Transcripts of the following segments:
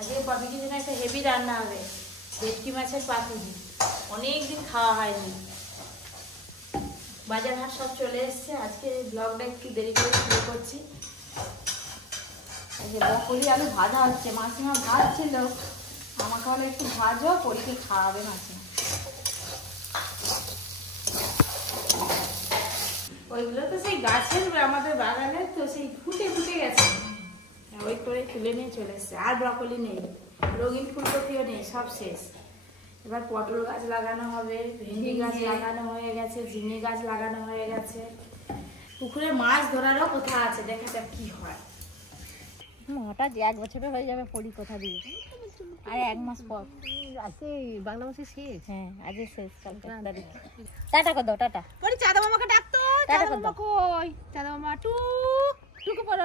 আজকে পপির জন্য একটা হেভি রান্না হবে, ভেটকি মাছের পাতুরি। অনেকদিন খাওয়া হয়নি। বাজার হাট সব চলে এসছে। আজকে ব্লগটা একটু দেরি করে শুরু করছি। এই যে বকলি আলু ভাজা হচ্ছে, মাসিমা ভাত ছিল, আমাকে হলে একটু ভাজো, পরীকে খাওয়াবে মাসিমা। ওইগুলো তো সেই গাছের, আমাদের বাগানের তো সেই ফুটে ফুটে গেছে, ওই করে তুলে নিয়ে চলে এসছে। আর ব্রকলি নেই, রঙিন ফুলকপিও নেই, সব শেষ। এবার পটল গাছ লাগানো হবে, ভেন্ডি গাছ লাগানো হয়ে গেছে, ঝিঙে গাছ লাগানো হয়ে গেছে। পুকুরে মাছ ধরারও কথা আছে, দেখা যাক কি হয়। হঠাৎ 1 বছরের হয়ে যাবে পড়ি কোথা দিয়ে, আর 1 মাস পর আজকে বাংলা মাসে শেষ। হ্যাঁ আজকে শেষ, কালকে তারিখ। টাটা কর দাও, টাটা। পড়ি চাঁদা মামাকে ডাকতো। চাঁদা মামা কই? চাঁদা মামা টুকু পড়ো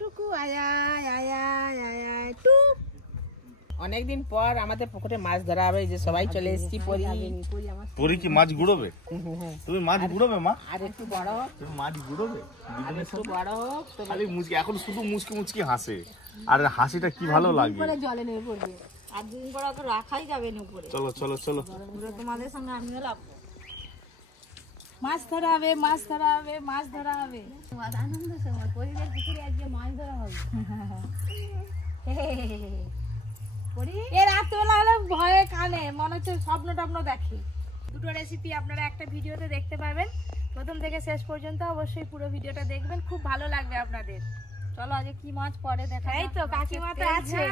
টুকু আয়া আয়া আয়া টুক। অনেকদিন পর আমাদের পুকুরে মাছ ধরা হবে, এই যে সবাই চলে এসেছি। পরি কি মাছ গুড়বে? তুমি মাছ গুড়বে মা? আর একটু বড় হোক, তুমি মাছ গুড়বে? আর একটু বড় হোক। খালি মুচকি, এখন শুধু মুচকি মুচকি হাসে, আর হাসিটা কি ভালো লাগে। জলে নেমে পড়বে, আর 2 দিন পর তো রাখাই যাবে না উপরে। চলো চলো চলো, তোমাদের সঙ্গে আমিও লাভ। মাছ ধরা হবে, মাছ ধরা হবে, মাছ ধরা হবে। আনন্দ সময় পরিবার পুকুরে আজকে মাছ ধরা হবে। এ রাত্রেবেলা হলে ভয়ে কানে, মনে হচ্ছে স্বপ্ন টপ্ন দেখে। দুটো রেসিপি আপনারা একটা ভিডিওতে দেখতে পাবেন, প্রথম থেকে শেষ পর্যন্ত অবশ্যই পুরো ভিডিওটা দেখবেন, খুব ভালো লাগবে আপনাদের। চলো আজকে কি মাছ পড়ে দেখা। এই তো কাকিমা তো আছে,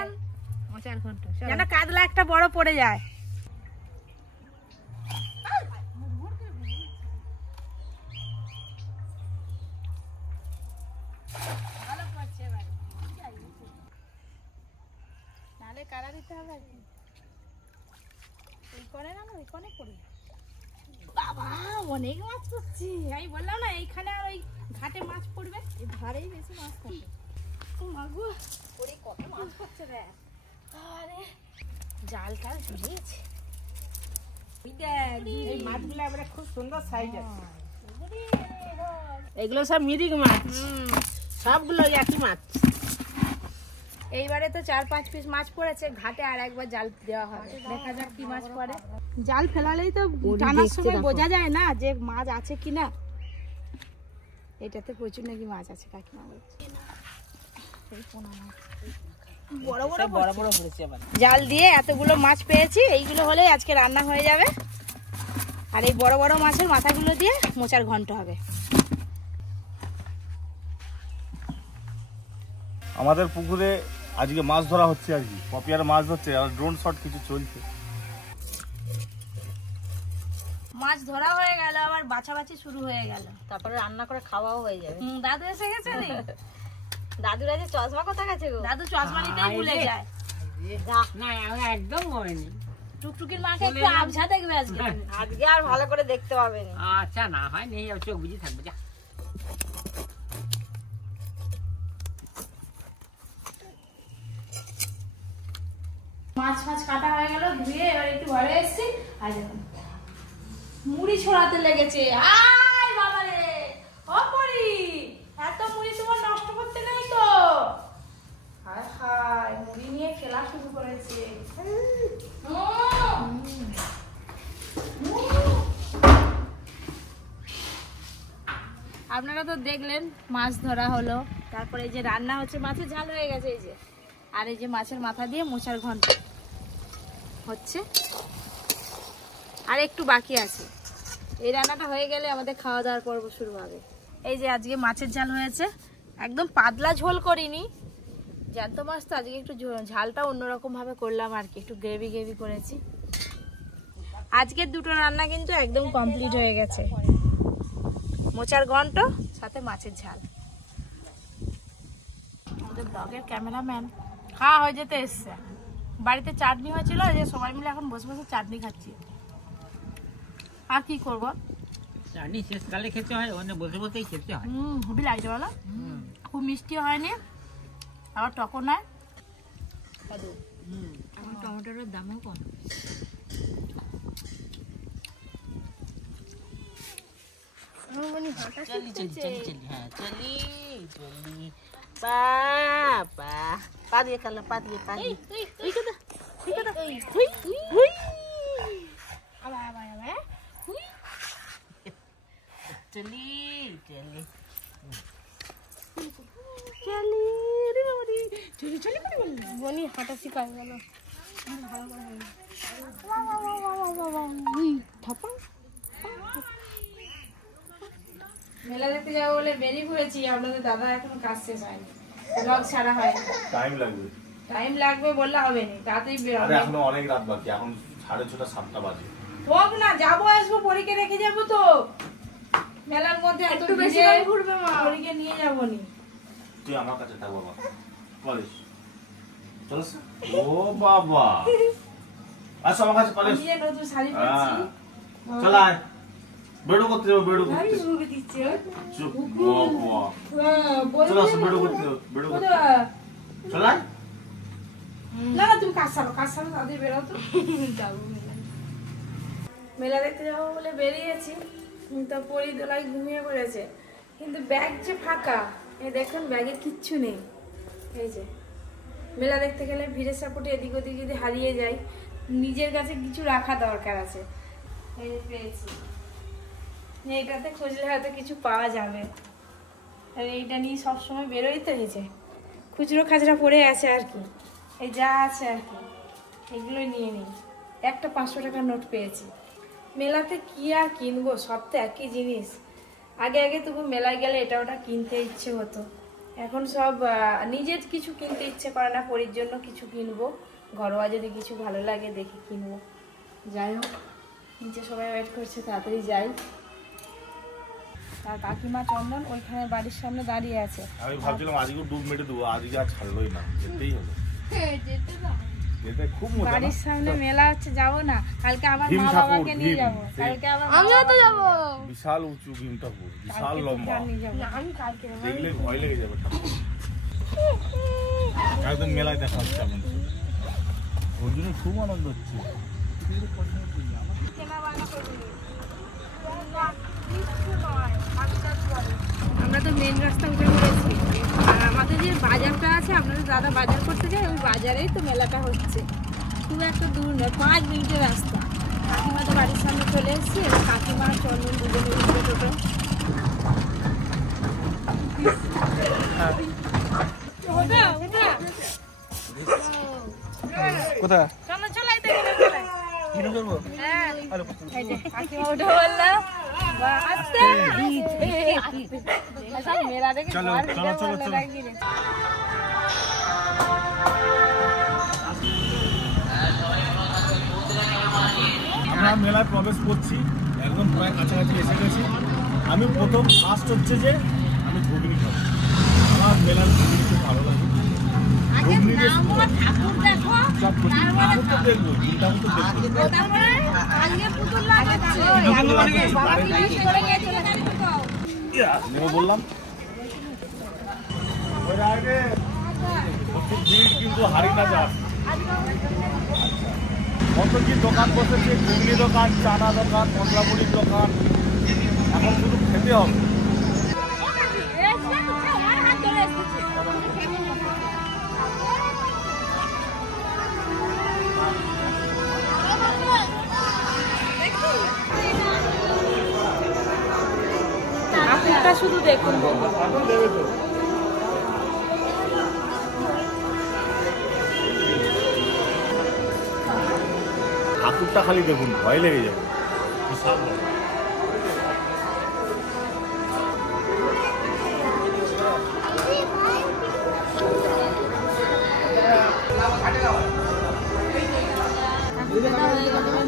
মোচার ঘন্ট যেন কাতলা একটা বড় পড়ে যায়। ভালো পড়ছে এবার, নাহলে কারা দিতে হবে আর কি। এই করে না, ওই কোণে পড়ে। বাবা অনেক মাছ পড়ছে, আমি বললাম না এইখানে আর ওই ঘাটে মাছ পড়বে, এই ধারেই বেশি মাছ থাকে। মাগো পড়ে কত মাছ পড়ছে রে। আরে জাল টাল ঝুলিয়েছে। এই মাছগুলো আমরা খুব সুন্দর সাইজ আছে। এগুলো সব মিরিক মাছ, সবগুলো একই মাছ। এইবারে তো 4-5 পিস মাছ পড়েছে, ঘাটে আর একবার জাল দেওয়া হবে, দেখা যাক কি মাছ পড়ে। জাল ফেলালেই তো টানার সময় বোঝা যায় না যে মাছ আছে কিনা। এটাতে প্রচুর নাকি মাছ আছে, কাকিমা বলছে। বড় বড় পড়েছে আবার। জাল দিয়ে এতগুলো মাছ পেয়েছি, এইগুলো হলেই আজকে রান্না হয়ে যাবে। আর এই বড় বড় মাছের মাথাগুলো দিয়ে মোচার ঘন্ট হবে। আমাদের পুকুরে আজকে মাছ ধরা হচ্ছে আর কি, পপি আর মাছ ধরছে, আর ড্রোন শট কিছু চলছে। মাছ ধরা হয়ে গেল, আবার বাছাবাছি শুরু হয়ে গেল, তারপরে রান্না করে খাওয়াও হয়ে যাবে। দাদু এসে গেছে রে। দাদুর আজ চশমা কোথা গেছে গো? দাদু চশমা নিতেই ভুলে যায়। না একদম হয়নি। টুকটুকির মাকে একটু আবঝা দেখবে আজকে। আজকে আর ভালো করে দেখতে পাবে না। আচ্ছা না হয় নেই, চোখ বুঝে থাকবে। যা মাছ মাছ কাটা হয়ে গেল, ধুয়ে এবার একটু ঘরে এসেছি। আর দেখুন মুড়ি ছড়াতে লেগেছে। আয় বাবা রে, ও পড়ি, এত মুড়ি তোমার নষ্ট করতে নেই তো। হায় হায়, মুড়ি নিয়ে খেলা শুরু করেছে। আপনারা তো দেখলেন মাছ ধরা হলো, তারপরে এই যে রান্না হচ্ছে, মাছের ঝাল হয়ে গেছে এই যে, আর এই যে মাছের মাথা দিয়ে মোচার ঘন্ট হচ্ছে, আর একটু বাকি আছে। এই রান্নাটা হয়ে গেলে আমাদের খাওয়া দাওয়ার পর্ব শুরু হবে। এই যে আজকে মাছের ঝাল হয়েছে, একদম পাতলা ঝোল করিনি, জ্যান্ত মাছ তো আজকে একটু ঝালটা অন্যরকম ভাবে করলাম আর কি, একটু গ্রেভি গ্রেভি করেছি। আজকের দুটো রান্না কিন্তু একদম কমপ্লিট হয়ে গেছে, মোচার ঘন্ট সাথে মাছের ঝাল। আমাদের ব্লগের ক্যামেরাম্যান খাওয়া হয়ে যেতে এসছে, বাড়িতে চাটনি হয়েছিল, যে সবাই মিলে এখন বসে বসে চাটনি খাচ্ছি। আর কি করবো, চাটনি শেষকালে খেতে হয়, ওখানে বসে বসেই খেতে হয়। খুবই লাগছে বলো, খুব মিষ্টি হয়নি, আবার টকও নয়। এখন টমেটোর দামও কম। চলি চলি চলি চলি, হ্যাঁ চলি চলি। বাবা পা দিয়ে খেলা পা দিয়ে চলি চলি বনি হাঁটা শিখাই গেল। মেলা দেখতে যাবো বলে বেরিয়ে পড়েছি, আপনাদের দাদা এখনো কাজ শেষ হয়নি, ব্লগ ছাড়া হয়নি। টাইম লাগবে বললে হবে না, তাড়াতাড়ি বেরোবে। এখনো অনেক রাত বাকি, এখন 6:30 7টা বাজে। হোক না, যাবো আসবো, পরীকে রেখে যাবো তো মেলার মধ্যে, একটু বেশি ঘুরবে মা, পরীকে নিয়ে যাবো নি। তুই আমার কাছে থাক বাবা, কলেজ চলস। ও বাবা আচ্ছা আমার কাছে কলেজ, আমি যে নতুন শাড়ি পরছি, চল আয়, বেড়ো করতে যাবো, বেড়ো করতে চুপ বাবা, চল আসো বেড়ো করতে যাবো, বেড়ো করতে চল আয়। না না তুমি কাজ সারো তাদের বেরো তো। যাবো মেলা দেখতে যাবো বলে বেরিয়েছি, তো পরি দোলায় ঘুমিয়ে পড়েছে, কিন্তু ব্যাগ যে ফাঁকা, এই দেখুন ব্যাগে কিচ্ছু নেই। এই যে মেলা দেখতে গেলে ভিড়ের সাপোর্টে এদিক ওদিক যদি হারিয়ে যায়, নিজের কাছে কিছু রাখা দরকার আছে। এই যে পেয়েছি, এইটাতে খুঁজলে হয়তো কিছু পাওয়া যাবে, আর এইটা নিয়ে সবসময় বেরোই তো। এই যে খুচরো খাজরা পড়ে আছে আর কি, এই যা আছে আর কি এগুলোই নিয়ে নিই। একটা 500 টাকার নোট পেয়েছি। মেলাতে কি আর কিনবো, সব তো একই জিনিস। আগে আগে তবু মেলায় গেলে এটা ওটা কিনতে ইচ্ছে হতো, এখন সব নিজের কিছু কিনতে ইচ্ছে করে না, পরির জন্য কিছু কিনবো, ঘরোয়া যদি কিছু ভালো লাগে দেখি কিনবো। যাই হোক, নিচে সবাই ওয়েট করছে, তাড়াতাড়ি যাই। আর কাকিমা চন্দন ওইখানে বাড়ির সামনে দাঁড়িয়ে আছে। আমি ভাবছিলাম আজকে ডুব মেরে দেবো, আজকে আর ছাড়লোই না, যেতেই হলো। যেতে খুব মজা। বাড়ির সামনে মেলা হচ্ছে, যাবো না? কালকে আবার মা বাবাকে নিয়ে যাবো, কালকে আবার আমিও তো যাবো। বিশাল উঁচু ভীম ঠাকুর, বিশাল লম্বা, আমি কালকে দেখলে ভয় লেগে যাবে ঠাকুর। একদম মেলায় দেখা হচ্ছে এখন, ওর জন্য খুব আনন্দ হচ্ছে। আমরা তো মেন রাস্তা উঠে পড়েছি, আর আমাদের যে বাজারটা আছে, আপনাদের দাদা বাজার করতে যায়, ওই বাজারেই তো মেলাটা হচ্ছে। খুব একটা দূর নয়, 5 মিনিটের রাস্তা। কাকিমা তো বাড়ির সামনে চলে এসেছি, এবার কাকিমা চন্দন দুজনে উঠবে টোটো। কোথায় চলো চলাই দেখে চলাই কিনে করবো? হ্যাঁ, কাকিমা উঠে বললো মেলা দেখে আমরা মেলায় প্রবেশ করছি, একদম প্রায় কাছাকাছি এসে গেছি। আমি প্রথম ফার্স্ট হচ্ছে যে আমি ঘুগনি খাবো, আমার মেলার ঘুগনি খুব ভালো লাগে। বললাম ভিড় কিন্তু হারি না যাক। কত কি দোকান বসেছে, ঘুগনি দোকান, চানা দোকান, মশলা মুড়ির দোকান, এখন শুধু খেতে হবে। ঠাকুরটা শুধু দেখুন, ঠাকুরটা খালি দেখুন, ভয় লেগে যাবে।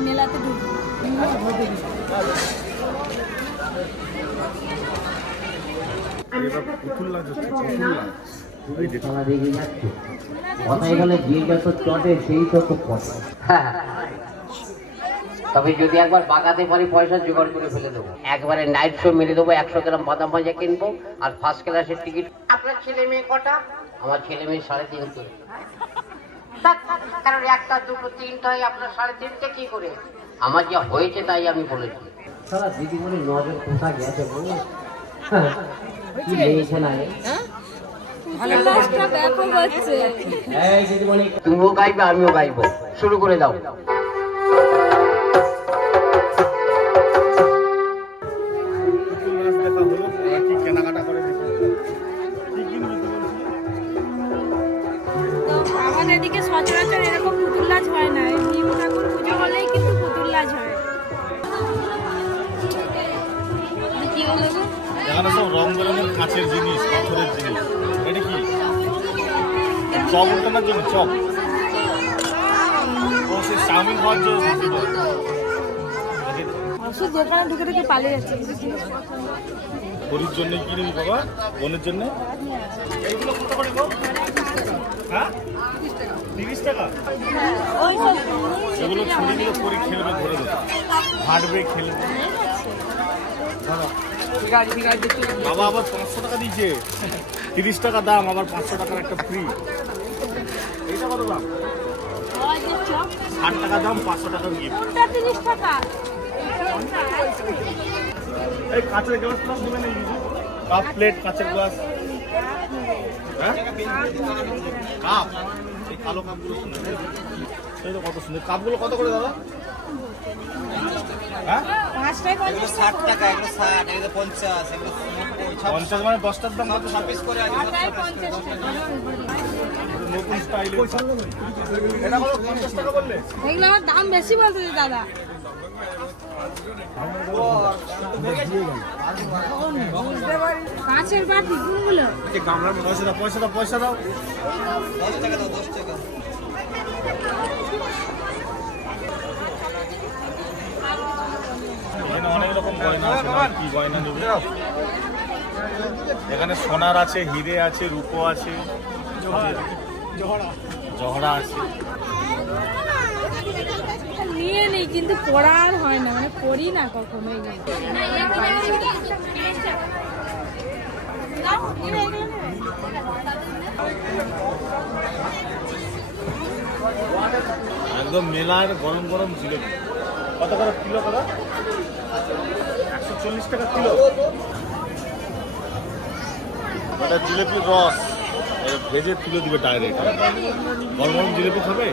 মেলাতে ঢুকবো। পুতুল লাগছে, পুতুল লাগছে। তবে যদি একবার বাগাতে পারি পয়সা জোগাড় করে ফেলে দেবো, একবারে নাইট শো মেরে দেবো, 100 গ্রাম বাদাম ভাজা কিনবো, আর ফার্স্ট ক্লাসের টিকিট। আপনার ছেলে মেয়ে কটা? আমার ছেলে মেয়ে 3.5। কারণ 1টা 2টো 3টা হয়, আপনার 3.5 কি করে? আমার যা হয়েছে তাই আমি বলেছি। সারা দিদি বলে নজর কোথা গেছে বলো, কি লেগেছে না উল্লাসটা ব্যাপক হচ্ছে। তুমিও গাইবে, আমিও গাইবো, শুরু করে দাও। আমাদের এদিকে সচরাচর এরকম পুতুল নাচ হয় না, ভীম ঠাকুর পুজো হলেই কিন্তু পুতুল নাচ হয়। কি হলো? এখানে সব রং বেরঙের কাঁচের জিনিস, পাথরের জিনিস। এটা কি চপ ওঠানোর জন্য? চপ ও সে চাউমিন খাওয়ার জন্য। ওষুধ দোকানে ঢুকে ঢুকে পালিয়ে যাচ্ছে। পরির জন্য কি নিবি বাবা? বোনের জন্য এইগুলো কত করে গো? হ্যাঁ 30 টাকা। এগুলো ছুরিগুলো পরি খেলবে, ধরে দেবে, হাঁটবে, খেলবে। বাবা আবার 500 টাকা দিয়েছে। 30 টাকা দাম, আবার 500 টাকার একটা ফ্রি। এইটা কত দাম? 60 টাকা দাম, 500 টাকার গিফট। 30 টাকা। এই কাঁচের গ্লাস প্লাস দেবেন, এই কাপ প্লেট, কাঁচের গ্লাস। হ্যাঁ কাপ, এই কালো কাপগুলো সুন্দর, এই তো কত সুন্দর কাপগুলো। কত করে দাদা? হ্যাঁ 60 টাকা, এগুলো 60, এগুলো 50, এগুলো 50 মানে 10টার দাম কত? 26 করে আছে। নতুন স্টাইল। এটা কত? 50 টাকা বললে? এগুলো আমার দাম বেশি বলতেছে দাদা। কাঁচের বাটি কোনগুলো? পয়সা দাও, পয়সা দাও, পয়সা দাও। 10 টাকা দাও, 10 টাকা। এখানে অনেক রকম গয়না আছে। কি গয়না নেবে? এখানে সোনার আছে, হিরে আছে, রূপো আছে, জহড়া আছে। নিয়ে নেই কিন্তু পড়া আর হয় না, মানে পড়ি না কখনো। একদম মেলার গরম গরম জিলেপি। কত করে কিলো? কত? 140 টাকা কিলো। এটা জিলেপির রস ভেজে তুলে দিবে ডাইরেক্ট। গরম গরম জিলেপি খাবে?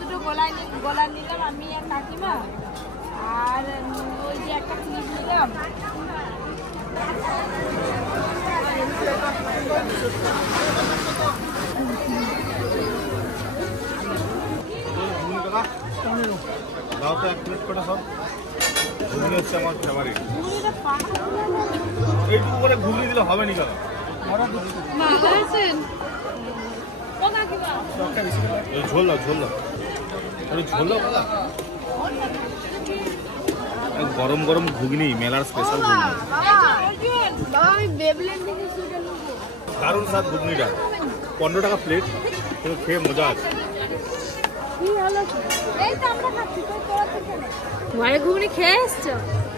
দুটো গোলা নিলাম আমি আর কাকিমা, আর ওই যে একটা ক্লিপ নিলাম। দাও তো 1 প্লেট করে সব। ঘুগনি হচ্ছে আমার ফেভারিট। এইটুকু করে ঘুগনি দিলে হবে নি কেন? এই ঝোল দাও, ঝোল দাও, ঝোল দাও দাদা। গরম গরম ঘুগনি, মেলার স্পেশাল ঘুগনি। দারুণ স্বাদ ঘুগনিটা। 15 টাকা প্লেট, কিন্তু খেয়ে মজা আছে। ঘরে ঘুগনি খেয়ে এসছো?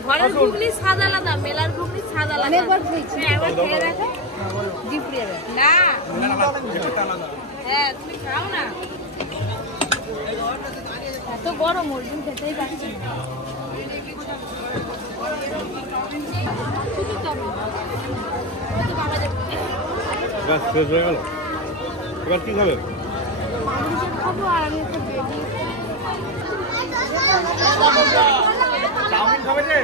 ঘরের ঘুগনি স্বাদ আলাদা, মেলার ঘুগনি স্বাদ আলাদা। একবার খেয়ে দেখো। না হ্যাঁ তুমি খাও না। এত গরম অর্জুন খেতেই পারছি না। এবার শেষ হয়ে গেল, এবার কি খাবে? খাবো আর আমি একটু বেবি চাউমিন খাবে যে?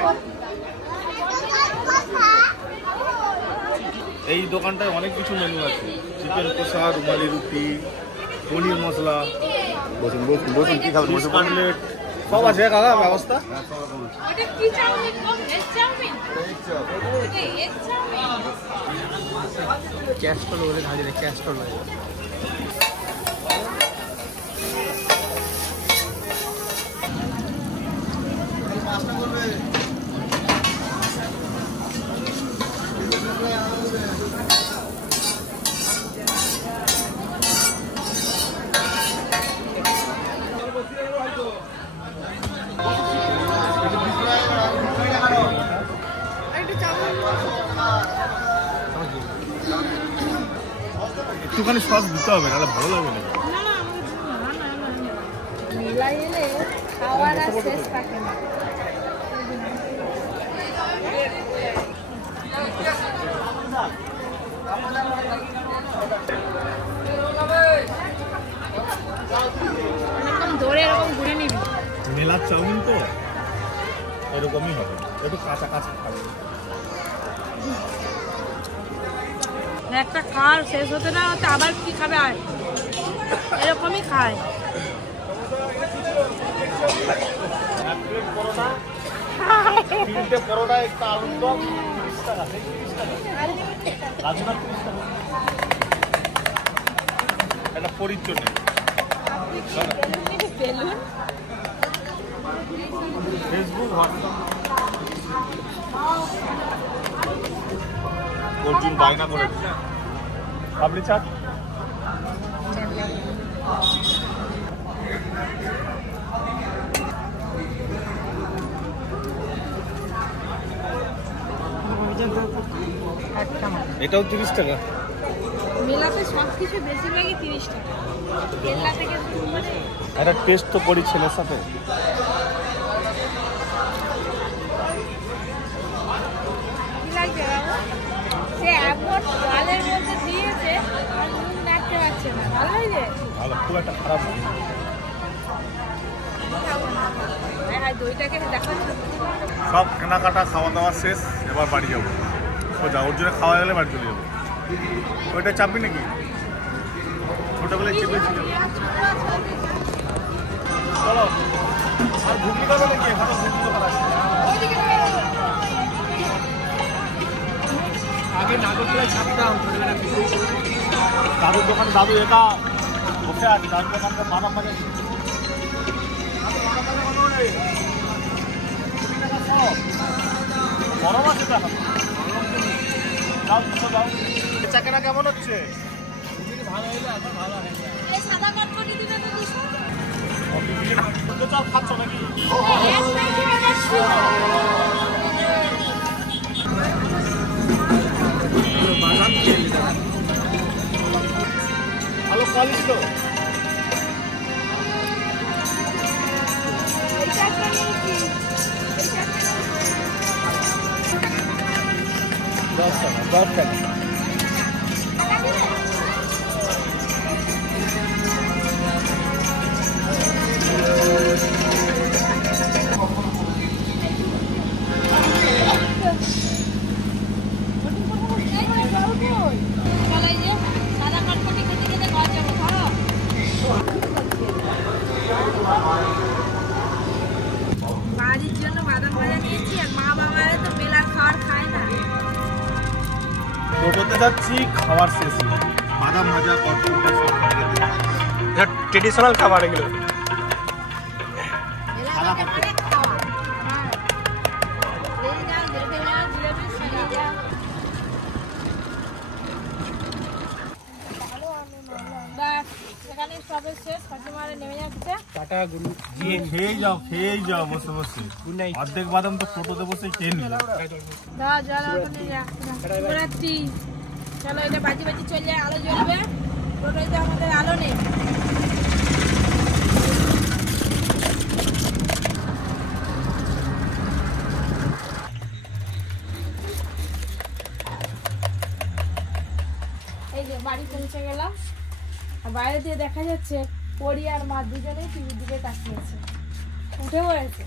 এই দোকানটায় অনেক কিছু মেনু আছে। চিকেন কষা, রুমালি রুটি, পনির মশলা, বসুন বসুন বসুন, কি খাবেন? বসুন, কাটলেট সব আছে কাকা ব্যবস্থা। এটা কি chowmein? Veg chowmein? Egg chowmein? Castrol ওরে ভাজলে ক্যাস্ট্রল হয়। একটুখানি সস দিতে হবে, নাহলে ভালো লাগবে না। মেলা এলে খাওয়ার আর শেষ থাকে না। একদম ধরে এরকম ঘুরে নিবি। মেলার চাউমিন তো এরকমই হবে, একটু কাঁচা কাঁচা খাবে। একটা খাওয়ার শেষ হতে না হতে আবার কি খাবে, আর এরকমই খায়। এক প্লেট পরোটা, 3টে পরোটা, একটা আলুর দম, 30 টাকা। 30 টাকা রাজুদার 30 টাকা। এটা পরির জন্য ফেসবুক, হোয়াটসঅ্যাপ। অর্জুন বায়না করে পাবলি চাট। এটাও 30 টাকা। মেলাতে সব কিছু বেশিরভাগই 30 টাকা। কেল্লা থেকে শুরু করে একটা টেস্ট তো করি ছেলের সাথে। কি লাগছে বাবু? সে এমন গালের মধ্যে দিয়েছে আর মুখ নাড়তে পারছে না। ভালো হয়েছে? ভালো, খুব একটা খারাপ না। আর দইটাকে দেখাচ্ছি। সব কেনাকাটা খাওয়া দাওয়া শেষ, এবার বাড়ি যাবো সোজা। ওর জন্য খাওয়া গেলে বাড়ি চলে যাবো। ওইটা চাপবি নাকি? ছোটবেলায় চেপেছিল। চলো, আর ঘুগনি খাবে নাকি? এখানে ঘুগনি দোকান আছে। আগে নাগরদোলায় ছাপতাম ছোটবেলা। দাদুর দোকানে দাদু একা বসে আছে, দাদুর দোকানকে বাদাম ভাজা। গরম আছে তো এখন। দাও, দাও। বেচা কেনা কেমন হচ্ছে? ভালো হইলে এখন ভালো হয়ে যায়। এই সাদা কটকটি দিবে তো দিছো? চাল খাচ্ছ নাকি? ভালো কোয়ালিটি তো। এইটা একটা নিয়েছি। 10 টাকা, 10 টাকা। বাড়ির জন্য বাদাম ভাজা নিয়েছি, আর মা বাবারা তো মেলার খাবার খায় না। টোটোতে যাচ্ছি, খাবার শেষ। বাদাম ভাজা, কটকটা সব ট্রেডিশনাল খাবার এগুলো। টাটা, গিয়ে খেয়ে যাও বসে বসে। অর্ধেক বাদাম তো টোটোতে বসে খেয়ে নিল। চলো, এটা বাজি বাজি চলে যায়, আলো জ্বলবে। টোটোতে আমাদের আলো নেই। এই যে বাড়ি পৌঁছে গেলাম, আর বাইরে দিয়ে দেখা যাচ্ছে পরি আর মা দুজনেই টিভির দিকে তাকিয়েছে। উঠে পড়েছে।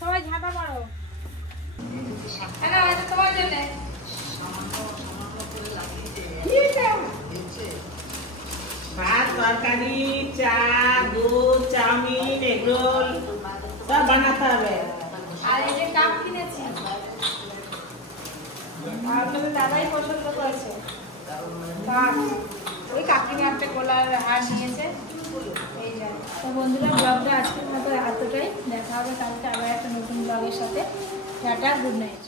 সবাই ঝাঁটা মারো। তোমার জন্য ভাত, তরকারি, চা, দুধ, চাউমিন, এগরোল সব বানাতে হবে। আর এই যে কাপ কিনেছি, আপনাদের দাদাই পছন্দ করেছে। ওই কাকিনি একটা গোলার হার নিয়েছে। এই যায় তো বন্ধুরা, ব্লগটা আজকের মতো এতটাই। দেখা হবে কালকে আবার একটা নতুন ব্লগের সাথে। Tata, good night.